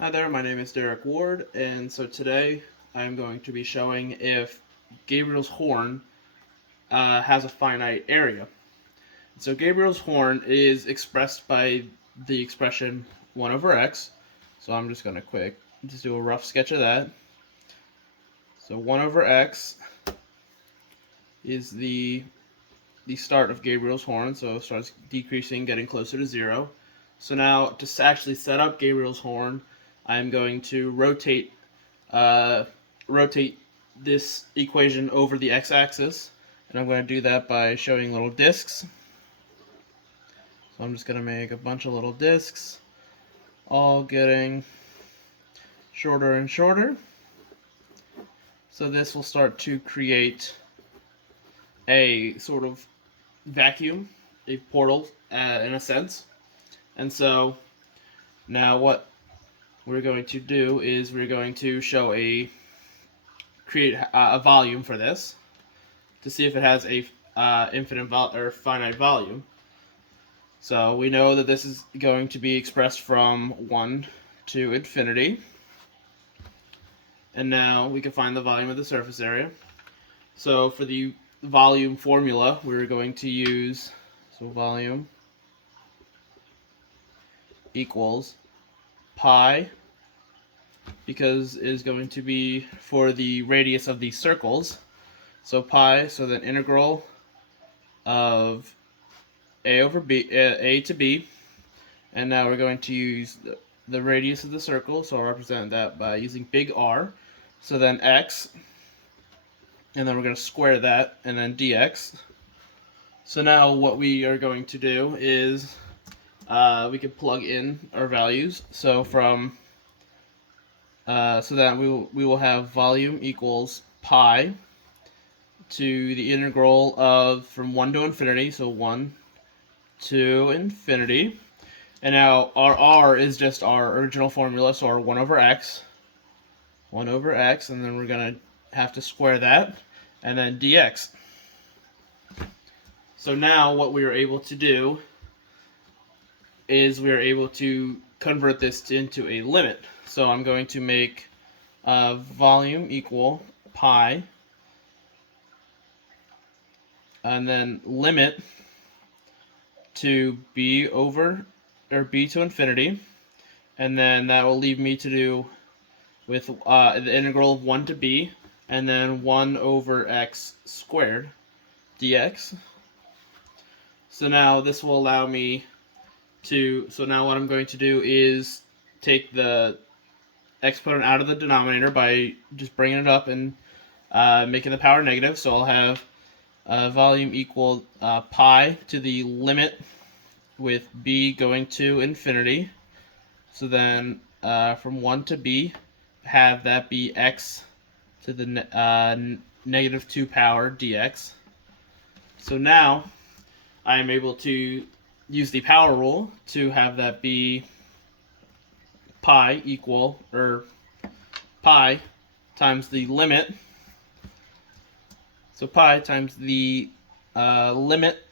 Hi there, my name is Derek Ward, and so today I'm going to be showing if Gabriel's horn has a finite area. So Gabriel's horn is expressed by the expression 1 over x. So I'm just going to just do a rough sketch of that. So 1 over x is the start of Gabriel's horn, so it starts decreasing, getting closer to 0. So now to actually set up Gabriel's horn, I'm going to uh, rotate this equation over the x-axis, and I'm going to do that by showing little discs. So I'm just going to make a bunch of little discs, all getting shorter and shorter. So this will start to create a sort of vacuum, a portal in a sense. And so now what we're going to do is we're going to create a volume for this to see if it has a or finite volume. So we know that this is going to be expressed from 1 to infinity. And now we can find the volume of the surface area. So for the volume formula, we're going to use, so volume equals pi, because it is going to be for the radius of these circles. So pi, so the integral of a over b, a to b, and now we're going to use the radius of the circle, so I'll represent that by using big R. So then x, and then we're going to square that, and then dx. So now what we are going to do is we can plug in our values. So from so that we will have volume equals pi to the integral of from 1 to infinity, so 1 to infinity. And now our r is just our original formula, so our 1 over x, and then we're going to have to square that, and then dx. So now what we are able to do is we are able to convert this into a limit. So I'm going to make volume equal pi, and then limit to b to infinity, and then that will leave me to do with the integral of 1 to b, and then 1 over x squared dx. So now this will allow me so now what I'm going to do is take the exponent out of the denominator by just bringing it up and making the power negative. So I'll have volume equal pi to the limit with b going to infinity. So then from 1 to b, have that be x to the negative 2 power dx. So now I am able to use the power rule to have that be pi pi times the limit. So pi times the limit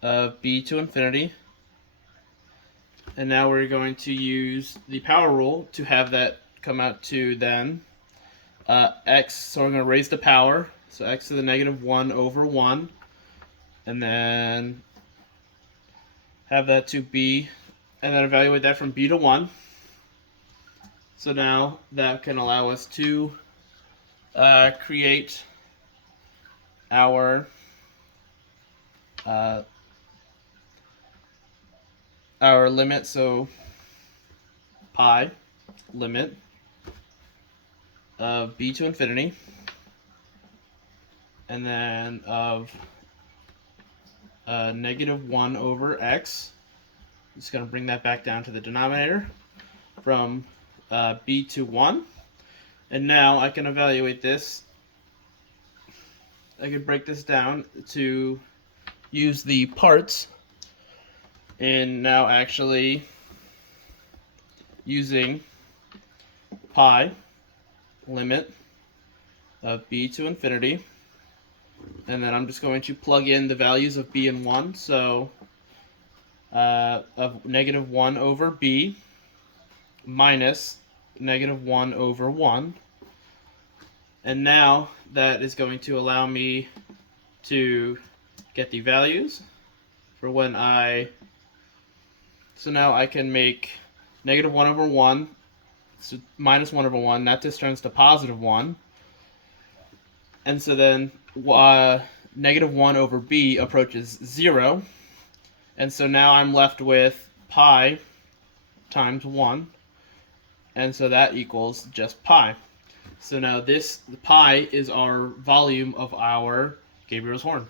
of b to infinity. And now we're going to use the power rule to have that come out to then x. So I'm going to raise the power. So x to the negative 1 over 1. And then have that to b. And then evaluate that from b to 1. So now that can allow us to create our limit. So pi limit of b to infinity, and then of negative 1 over x. I'm just going to bring that back down to the denominator from b to 1. And now I can evaluate this. I can break this down to use the parts, and now actually using pi limit of b to infinity, and then I'm just going to plug in the values of b and 1. So of negative 1 over b minus negative 1 over 1. And now that is going to allow me to get the values for when so now I can make negative 1 over 1, so minus 1 over 1, that just turns to positive 1. And so then negative 1 over b approaches 0. And so now I'm left with pi times 1. And so that equals just pi. So now the pi is our volume of our Gabriel's horn.